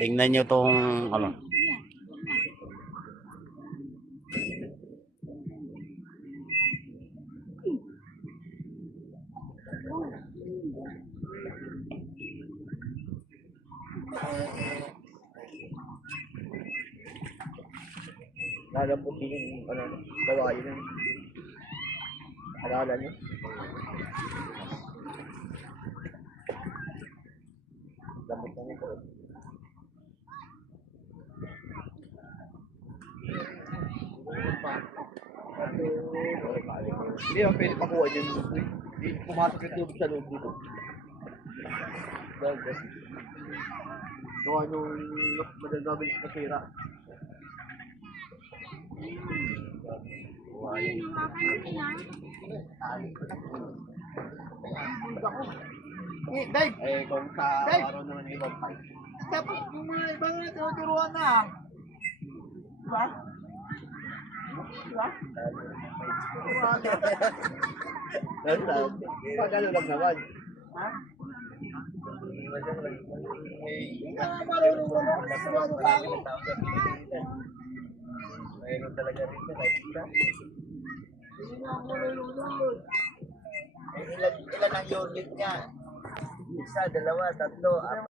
Tingnan nyo tong ano. Lalambutin yung kawain ng alala niyo. Lambot na nito. Hindi naman pwede pakuha dyan. Hindi pumasok yung tubig sa loob dito. Gawa yung madagabilis na sira. Dave! Eh, kung sa araw naman yung ibang fight. Tapos yung mga ibang tinuturuan na. Diba? Diba? Pag ano lang naman. Ha? Hindi ka nga marunong ano ka ako. Mayroon talaga rin sa life ka. Hindi nga ako marunong. Ilan ang unit niya? Isa, dalawa, tatlo, apat.